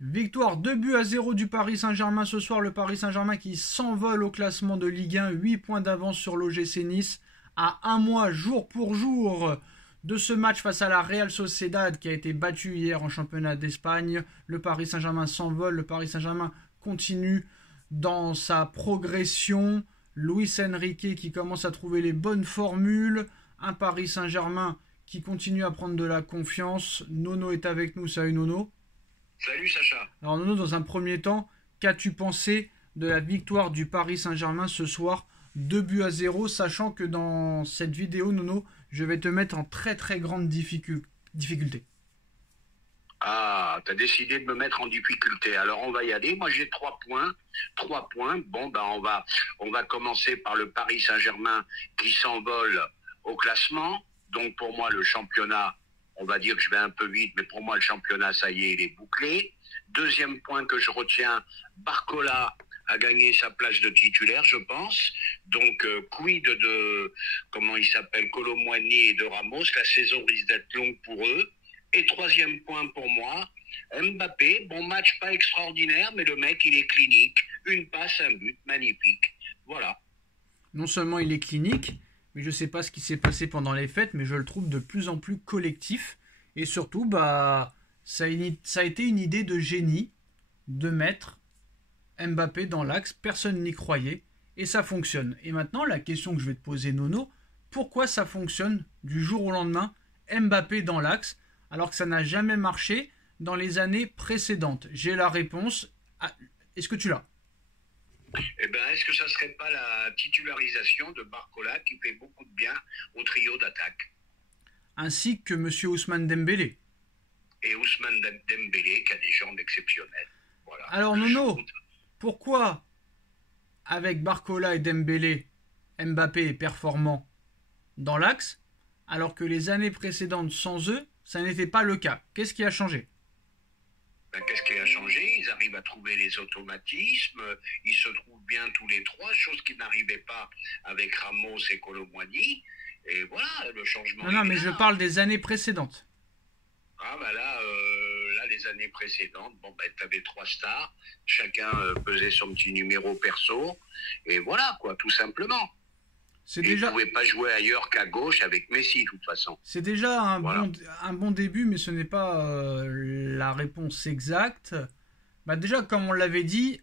Victoire 2 buts à 0 du Paris Saint-Germain ce soir. Le Paris Saint-Germain qui s'envole au classement de Ligue 1. 8 points d'avance sur l'OGC Nice. À un mois, jour pour jour, de ce match face à la Real Sociedad qui a été battu hier en championnat d'Espagne. Le Paris Saint-Germain s'envole. Le Paris Saint-Germain continue dans sa progression. Luis Enrique qui commence à trouver les bonnes formules. Un Paris Saint-Germain qui continue à prendre de la confiance. Nono est avec nous. Salut Nono. Salut Sacha. Alors Nono, dans un premier temps, qu'as-tu pensé de la victoire du Paris Saint-Germain ce soir, 2 buts à 0, sachant que dans cette vidéo, Nono, je vais te mettre en très très grande difficulté. Ah, t'as décidé de me mettre en difficulté. Alors on va y aller. Moi j'ai 3 points. 3 points. Bon ben on va commencer par le Paris Saint-Germain qui s'envole au classement. Donc pour moi le championnat, on va dire que je vais un peu vite, mais pour moi, le championnat, ça y est, il est bouclé. Deuxième point que je retiens, Barcola a gagné sa place de titulaire, je pense. Donc, quid de, comment il s'appelle, Kolo Muani et de Ramos. La saison risque d'être longue pour eux. Et troisième point pour moi, Mbappé, bon match pas extraordinaire, mais le mec, il est clinique. Une passe, un but, magnifique. Voilà. Non seulement il est clinique, mais je ne sais pas ce qui s'est passé pendant les fêtes, mais je le trouve de plus en plus collectif. Et surtout, ça a été une idée de génie de mettre Mbappé dans l'axe. Personne n'y croyait et ça fonctionne. Et maintenant, la question que je vais te poser, Nono, pourquoi ça fonctionne du jour au lendemain, Mbappé dans l'axe, alors que ça n'a jamais marché dans les années précédentes? J'ai la réponse. Est-ce que tu l'as? Eh ben, est-ce que ça serait pas la titularisation de Barcola qui fait beaucoup de bien au trio d'attaque? Ainsi que M. Ousmane Dembélé. Et Ousmane Dembélé qui a des jambes exceptionnelles. Voilà. Alors Nono, pourquoi avec Barcola et Dembélé, Mbappé est performant dans l'axe, alors que les années précédentes sans eux, ça n'était pas le cas? Qu'est-ce qui a changé? Qu'est-ce qui a changé? Ils arrivent à trouver les automatismes, ils se trouvent bien tous les trois, chose qui n'arrivait pas avec Ramos et Kolo Muani. Et voilà, le changement. Non, mais je parle des années précédentes. Ah là, les années précédentes, t'avais 3 stars, chacun pesait son petit numéro perso, et voilà quoi, tout simplement. Ils ne pouvaient pas jouer ailleurs qu'à gauche avec Messi, de toute façon. C'est déjà un bon début, mais ce n'est pas la réponse exacte. Déjà, comme on l'avait dit,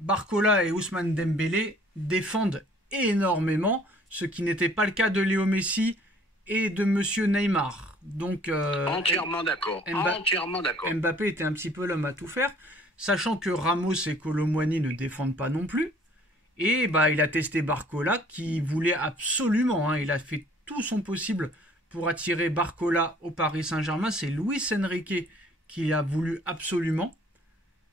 Barcola et Ousmane Dembélé défendent énormément, ce qui n'était pas le cas de Léo Messi et de Monsieur Neymar. Donc, entièrement d'accord. Mbappé était un petit peu l'homme à tout faire, sachant que Ramos et Kolo Muani ne défendent pas non plus. Et il a testé Barcola qui voulait absolument, il a fait tout son possible pour attirer Barcola au Paris Saint-Germain. C'est Luis Enrique qui a voulu absolument.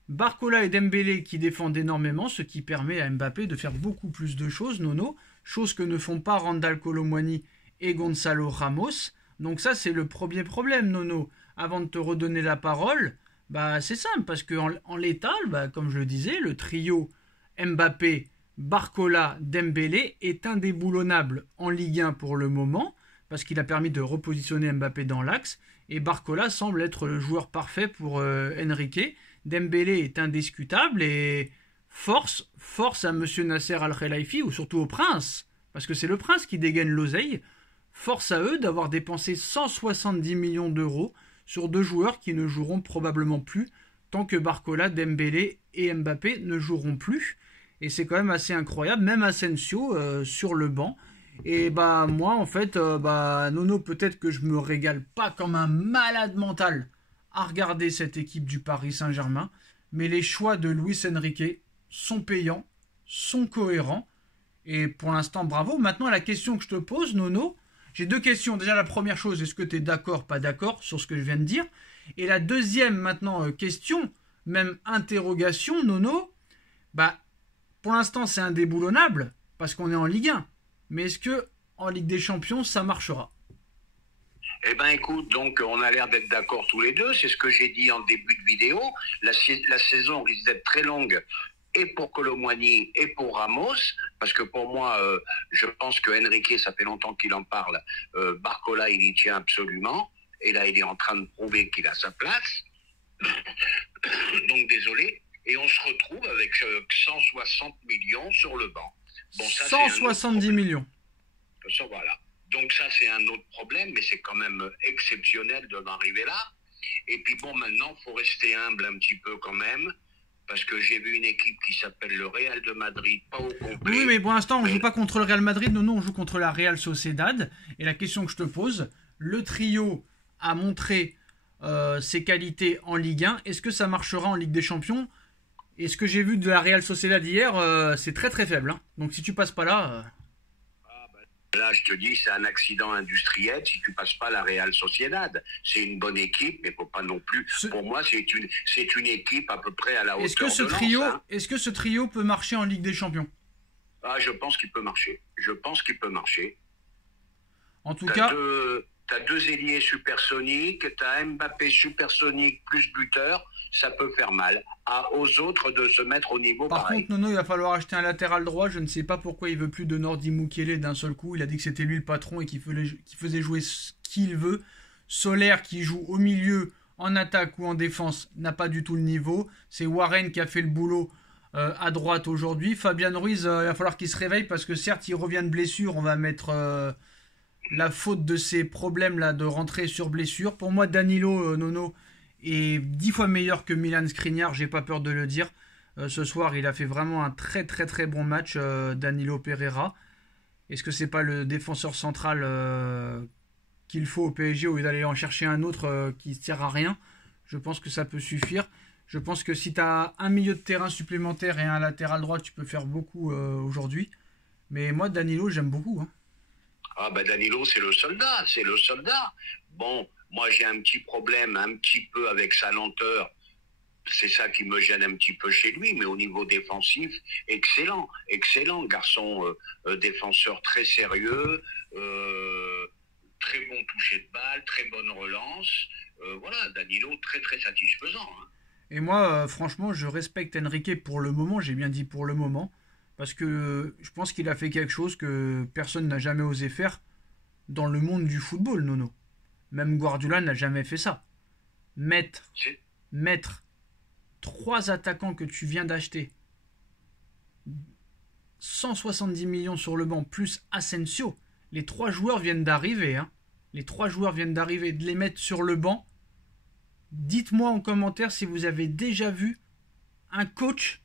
Barcola et Dembélé qui défendent énormément, ce qui permet à Mbappé de faire beaucoup plus de choses, Nono, chose que ne font pas Randal Kolo Muani et Gonzalo Ramos. Donc ça, c'est le premier problème, Nono. Avant de te redonner la parole, c'est simple, parce qu'en l'état, comme je le disais, le trio Mbappé, Barcola, Dembélé est indéboulonnable en Ligue 1 pour le moment, parce qu'il a permis de repositionner Mbappé dans l'axe, et Barcola semble être le joueur parfait pour Enrique. Dembélé est indiscutable, et force à M. Nasser Al-Khelaifi, ou surtout au Prince, parce que c'est le Prince qui dégaine l'oseille, force à eux d'avoir dépensé 170 millions d'euros sur 2 joueurs qui ne joueront probablement plus, tant que Barcola, Dembélé et Mbappé ne joueront plus. Et c'est quand même assez incroyable, même Asensio sur le banc. Et moi, en fait, Nono, peut-être que je me régale pas comme un malade mental à regarder cette équipe du Paris Saint-Germain. Mais les choix de Luis Enrique sont payants, sont cohérents. Et pour l'instant, bravo. Maintenant, la question que je te pose, Nono, j'ai 2 questions. Déjà, la première chose, est-ce que tu es d'accord, pas d'accord sur ce que je viens de dire? Et la deuxième, maintenant, question, même interrogation, Nono, pour l'instant, c'est indéboulonnable parce qu'on est en Ligue 1. Mais est-ce que en Ligue des Champions, ça marchera? Eh ben écoute, donc on a l'air d'être d'accord tous les deux. C'est ce que j'ai dit en début de vidéo. La saison risque d'être très longue et pour Kolo Muani et pour Ramos, parce que pour moi, je pense que Enrique, ça fait longtemps qu'il en parle. Barcola, il y tient absolument. Et là, il est en train de prouver qu'il a sa place. Donc désolé. Et on se retrouve avec 160 millions sur le banc. Bon, ça, 170 millions. Ça, voilà. Donc ça, c'est un autre problème, mais c'est quand même exceptionnel d'en arriver là. Et puis bon, maintenant, il faut rester humble un petit peu quand même, parce que j'ai vu une équipe qui s'appelle le Real de Madrid, pas au complet. Oui, mais pour l'instant, on ne joue pas contre le Real Madrid, non, on joue contre la Real Sociedad. Et la question que je te pose, le trio a montré ses qualités en Ligue 1. Est-ce que ça marchera en Ligue des Champions? Et ce que j'ai vu de la Real Sociedad hier, c'est très très faible. Hein. Donc si tu passes pas là... Là, je te dis, c'est un accident industriel si tu passes pas la Real Sociedad. C'est une bonne équipe, mais faut pas non plus. Pour moi, c'est une équipe à peu près à la hauteur de Lens, hein. Est-ce que ce trio peut marcher en Ligue des Champions? Ah, je pense qu'il peut marcher. Je pense qu'il peut marcher. En tout cas, t'as deux ailiers supersoniques, t'as Mbappé supersonique plus buteur. Ça peut faire mal aux autres de se mettre au niveau Par pareil. contre, Nono, il va falloir acheter un latéral droit. Je ne sais pas pourquoi il veut plus de Nordi Mukiele d'un seul coup. Il a dit que c'était lui le patron et qu'il faisait jouer ce qu'il veut. Solaire qui joue au milieu, en attaque ou en défense, n'a pas du tout le niveau. C'est Warren qui a fait le boulot à droite aujourd'hui. Fabian Ruiz, il va falloir qu'il se réveille parce que certes, il revient de blessure. On va mettre la faute de ses problèmes là de rentrer sur blessure. Pour moi, Danilo, Nono, est 10 fois meilleur que Milan Skriniar, j'ai pas peur de le dire. Ce soir, il a fait vraiment un très très très bon match, Danilo Pereira. Est-ce que c'est pas le défenseur central qu'il faut au PSG au lieu d'aller en chercher un autre qui ne sert à rien? Je pense que ça peut suffire. Je pense que si tu as un milieu de terrain supplémentaire et un latéral droit, tu peux faire beaucoup aujourd'hui. Mais moi, Danilo, j'aime beaucoup. Hein. Ah ben Danilo, c'est le soldat, c'est le soldat. Bon, moi j'ai un petit problème un petit peu avec sa lenteur. C'est ça qui me gêne un petit peu chez lui, mais au niveau défensif, excellent, excellent garçon, défenseur très sérieux, très bon toucher de balle, très bonne relance. Voilà, Danilo très très satisfaisant. Hein. Et moi, franchement, je respecte Enrique pour le moment, j'ai bien dit pour le moment, parce que je pense qu'il a fait quelque chose que personne n'a jamais osé faire dans le monde du football, Nono. Même Guardiola n'a jamais fait ça. Mettre 3 attaquants que tu viens d'acheter, 170 millions sur le banc, plus Asensio. Les 3 joueurs viennent d'arriver. Hein. Les 3 joueurs viennent d'arriver. De les mettre sur le banc. Dites-moi en commentaire si vous avez déjà vu un coach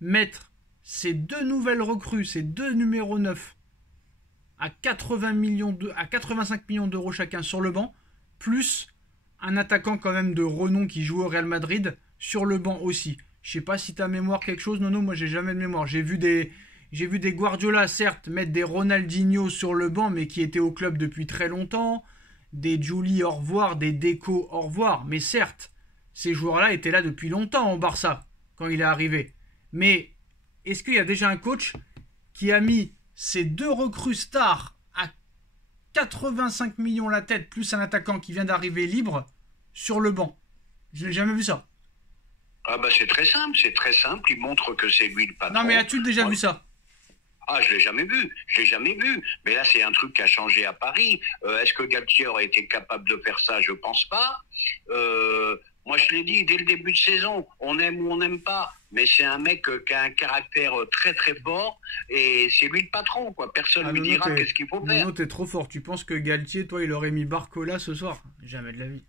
mettre ces 2 nouvelles recrues, ces 2 numéros 9, à 85 millions d'euros chacun sur le banc, plus un attaquant quand même de renom qui joue au Real Madrid sur le banc aussi. Je sais pas si t'as mémoire quelque chose, non, moi j'ai jamais de mémoire. J'ai vu des Guardiola, certes, mettre des Ronaldinho sur le banc, mais qui étaient au club depuis très longtemps, des Juli au revoir, des Deco au revoir, mais certes, ces joueurs-là étaient là depuis longtemps au Barça, quand il est arrivé. Mais est-ce qu'il y a déjà un coach qui a mis ces 2 recrues stars à 85 millions la tête, plus un attaquant qui vient d'arriver libre, sur le banc? Je n'ai jamais vu ça. Ah bah c'est très simple, il montre que c'est lui le patron. Non mais as-tu déjà vu ça? Ah, je l'ai jamais vu. Mais là, c'est un truc qui a changé à Paris. Est-ce que Galtier aurait été capable de faire ça? Je pense pas. Moi, je l'ai dit dès le début de saison, on aime ou on n'aime pas. Mais c'est un mec qui a un caractère très très fort et c'est lui le patron, quoi. Personne ne lui dira qu'est-ce qu'il faut faire. Non, t'es trop fort. Tu penses que Galtier, toi, il aurait mis Barcola ce soir? Jamais de la vie.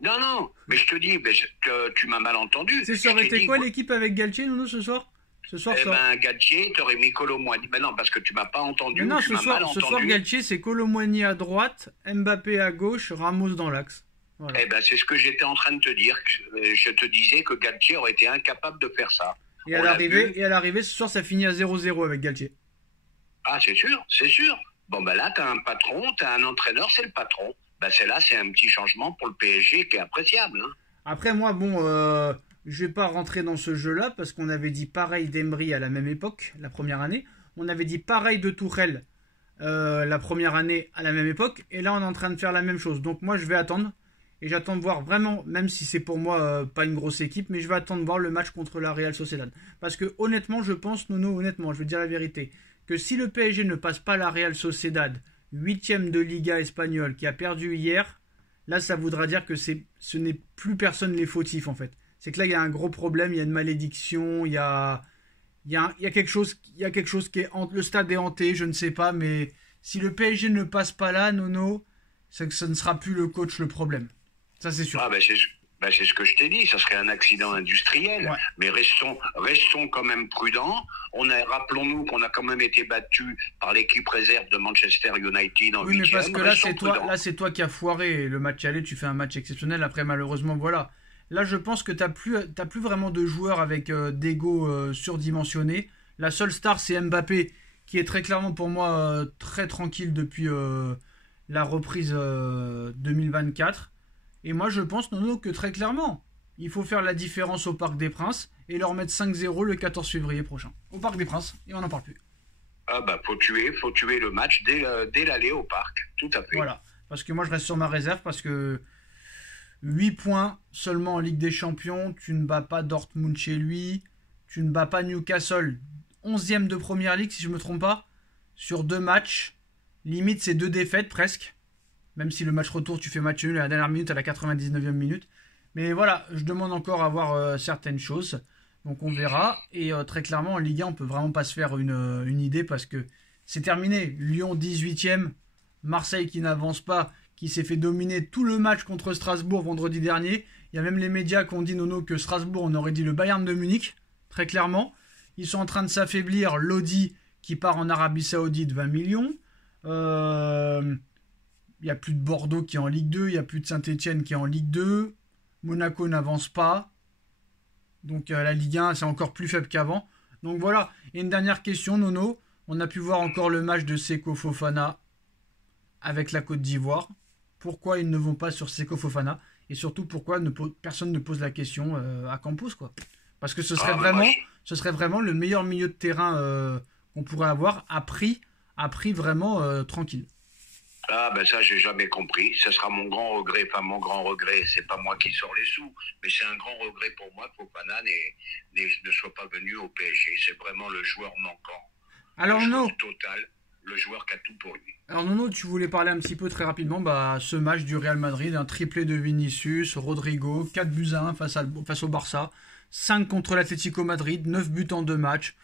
Non, mais je te dis, que tu m'as mal entendu. Ça aurait été quoi l'équipe avec Galtier, Nuno, ce soir? Galtier, t'aurais mis Colomboigny. Ben non, parce que tu m'as pas entendu. Mais non, ce soir, Galtier, c'est Colomboigny à droite, Mbappé à gauche, Ramos dans l'axe. Voilà. C'est ce que j'étais en train de te dire. Je te disais que Galtier aurait été incapable de faire ça. Et à l'arrivée, ce soir, ça finit à 0-0 avec Galtier. Ah, c'est sûr. Bon, ben là, t'as un patron, t'as un entraîneur, c'est le patron. C'est un petit changement pour le PSG qui est appréciable. Hein. Après, moi, je vais pas rentrer dans ce jeu-là parce qu'on avait dit pareil d'Emery à la même époque, la première année. On avait dit pareil de Tourelle la première année à la même époque. Et là, on est en train de faire la même chose. Donc moi, je vais attendre. Et j'attends de voir vraiment, même si c'est pour moi pas une grosse équipe, mais je vais attendre de voir le match contre la Real Sociedad. Parce que honnêtement, je pense, Nono, honnêtement, je veux dire la vérité, que si le PSG ne passe pas la Real Sociedad, 8e de Liga espagnole, qui a perdu hier, là, ça voudra dire que ce n'est plus personne les fautifs, en fait. C'est que là, il y a un gros problème, il y a une malédiction, il y a quelque chose, qui est le stade est hanté, je ne sais pas, mais si le PSG ne passe pas là, Nono, c'est que ce ne sera plus le coach le problème. Ça, c'est sûr. Ah c'est ce que je t'ai dit, ça serait un accident industriel. Ouais. Mais restons quand même prudents. Rappelons-nous qu'on a quand même été battus par l'équipe réserve de Manchester United en Oui, mais parce huitième. que là, c'est toi qui as foiré le match aller. Tu fais un match exceptionnel. Après, malheureusement, voilà. Là, je pense que t'as plus vraiment de joueurs avec d'ego surdimensionné. La seule star, c'est Mbappé, qui est très clairement pour moi très tranquille depuis la reprise 2024. Et moi, je pense, Nono, que très clairement, il faut faire la différence au Parc des Princes et leur mettre 5-0 le 14 février prochain. Au Parc des Princes, et on n'en parle plus. Ah bah, faut tuer le match dès l'aller au parc. Tout à fait. Voilà. Parce que moi, je reste sur ma réserve, parce que 8 points seulement en Ligue des Champions, tu ne bats pas Dortmund chez lui, tu ne bats pas Newcastle, 11e de Première Ligue, si je ne me trompe pas, sur 2 matchs. Limite, c'est 2 défaites presque. Même si le match retour, tu fais match nul à la dernière minute, à la 99e minute. Mais voilà, je demande encore à voir certaines choses. Donc on verra. Et très clairement, en Ligue 1, on peut vraiment pas se faire une idée parce que c'est terminé. Lyon 18e, Marseille qui n'avance pas, qui s'est fait dominer tout le match contre Strasbourg vendredi dernier. Il y a même les médias qui ont dit, Nono, que Strasbourg, on aurait dit le Bayern de Munich, très clairement. Ils sont en train de s'affaiblir. Lodi qui part en Arabie Saoudite, 20 millions. Il n'y a plus de Bordeaux qui est en Ligue 2, il n'y a plus de Saint-Etienne qui est en Ligue 2, Monaco n'avance pas, donc la Ligue 1 c'est encore plus faible qu'avant. Donc voilà, et une dernière question, Nono, on a pu voir encore le match de Seko Fofana avec la Côte d'Ivoire. Pourquoi ils ne vont pas sur Seko Fofana? Et surtout pourquoi personne ne pose la question à Campos, quoi? Parce que ce serait vraiment le meilleur milieu de terrain qu'on pourrait avoir à prix vraiment tranquille. Ah ben ça j'ai jamais compris, ce sera mon grand regret, enfin mon grand regret, c'est pas moi qui sors les sous, mais c'est un grand regret pour moi que Fofana ne soit pas venu au PSG, c'est vraiment le joueur manquant, Alors le non, joueur total, le joueur qui a tout pour lui. alors Nono, tu voulais parler un petit peu très rapidement, ce match du Real Madrid, un triplé de Vinicius, Rodrigo, 4 buts à 1 face au Barça, 5 contre l'Atlético Madrid, 9 buts en 2 matchs.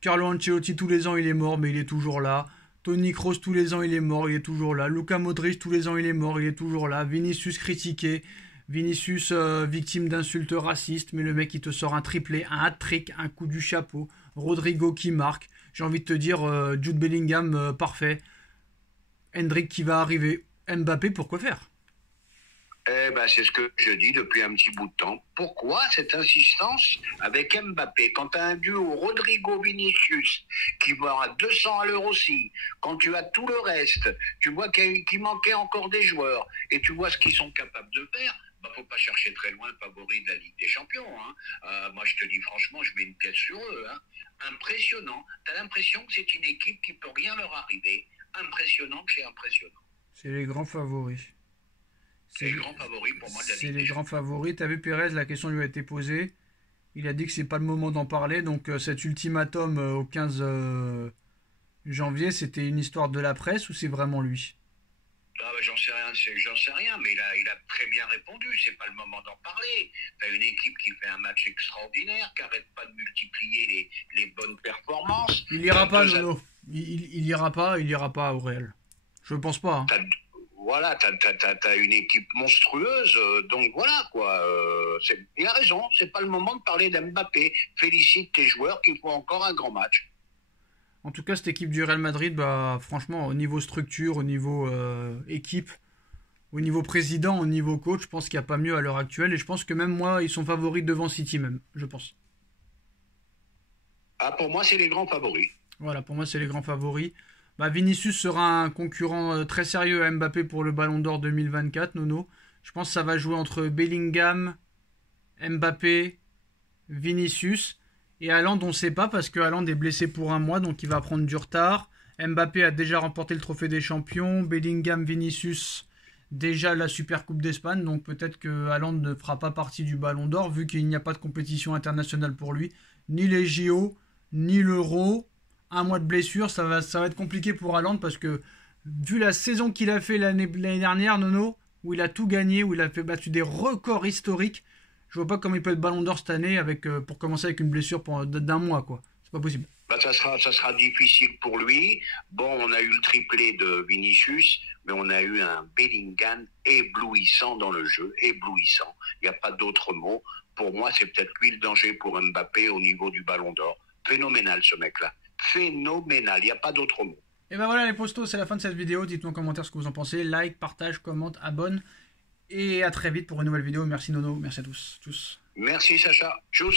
Carlo Ancelotti tous les ans il est mort mais il est toujours là. Toni Kroos, tous les ans, il est mort, il est toujours là. Luka Modric, tous les ans, il est mort, il est toujours là. Vinicius critiqué. Vinicius victime d'insultes racistes. Mais le mec, il te sort un triplé, un hat-trick, un coup du chapeau. Rodrigo qui marque. J'ai envie de te dire, Jude Bellingham, parfait. Hendrick qui va arriver. Mbappé, pourquoi faire? Eh ben, c'est ce que je dis depuis un petit bout de temps. Pourquoi cette insistance avec Mbappé? Quand tu as un duo Rodrigo-Vinicius qui va à 200 à l'heure aussi, quand tu as tout le reste, tu vois qu'il manquait encore des joueurs et tu vois ce qu'ils sont capables de faire, bah, faut pas chercher très loin le favori de la Ligue des Champions. Hein. Moi, je te dis franchement, je mets une pièce sur eux. Hein. Impressionnant. Tu as l'impression que c'est une équipe qui peut rien leur arriver. Impressionnant que c'est impressionnant. C'est les grands favoris. C'est les grands favoris pour moi de la Ligue. C'est les grands favoris. T'as vu Pérez, la question lui a été posée. Il a dit que c'est pas le moment d'en parler. Donc cet ultimatum au 15 janvier, c'était une histoire de la presse ou c'est vraiment lui? Ah bah, j'en sais rien, mais il a très bien répondu. C'est pas le moment d'en parler. T'as une équipe qui fait un match extraordinaire, qui arrête pas de multiplier les bonnes performances. Il ira pas, Nono. Il ira pas au Real. Je pense pas. Hein. Voilà, t'as une équipe monstrueuse, donc voilà quoi. Il a raison, c'est pas le moment de parler d'Mbappé. Félicite tes joueurs qui font encore un grand match. En tout cas, cette équipe du Real Madrid, franchement, au niveau structure, au niveau équipe, au niveau président, au niveau coach, je pense qu'il n'y a pas mieux à l'heure actuelle. Et je pense que même moi, ils sont favoris devant City même, je pense. Ah, pour moi, c'est les grands favoris. Voilà, pour moi, c'est les grands favoris. Vinicius sera un concurrent très sérieux à Mbappé pour le Ballon d'Or 2024, Nono. Je pense que ça va jouer entre Bellingham, Mbappé, Vinicius. Et Haaland, on ne sait pas parce que Haaland est blessé pour un mois, donc il va prendre du retard. Mbappé a déjà remporté le trophée des champions. Bellingham, Vinicius, déjà la Super Coupe d'Espagne. Donc peut-être que Haaland ne fera pas partie du Ballon d'Or vu qu'il n'y a pas de compétition internationale pour lui. Ni les JO, ni l'Euro. Un mois de blessure, ça va être compliqué pour Haaland parce que vu la saison qu'il a fait l'année dernière, Nono, où il a tout gagné, où il a fait battu des records historiques, Je vois pas comment il peut être Ballon d'Or cette année avec, pour commencer avec une blessure d'un mois, quoi. C'est pas possible. Bah, ça sera difficile pour lui. Bon, on a eu le triplé de Vinicius, mais on a eu un Bellingham éblouissant dans le jeu, éblouissant. Il n'y a pas d'autre mot. Pour moi, c'est peut-être lui le danger pour Mbappé au niveau du Ballon d'Or. Phénoménal, ce mec-là. Phénoménal, il n'y a pas d'autre mot. Et ben voilà les postos, c'est la fin de cette vidéo. Dites-nous en commentaire ce que vous en pensez. Like, partage, commente, abonne. Et à très vite pour une nouvelle vidéo. Merci Nono, merci à tous. Merci Sacha. Tchuss.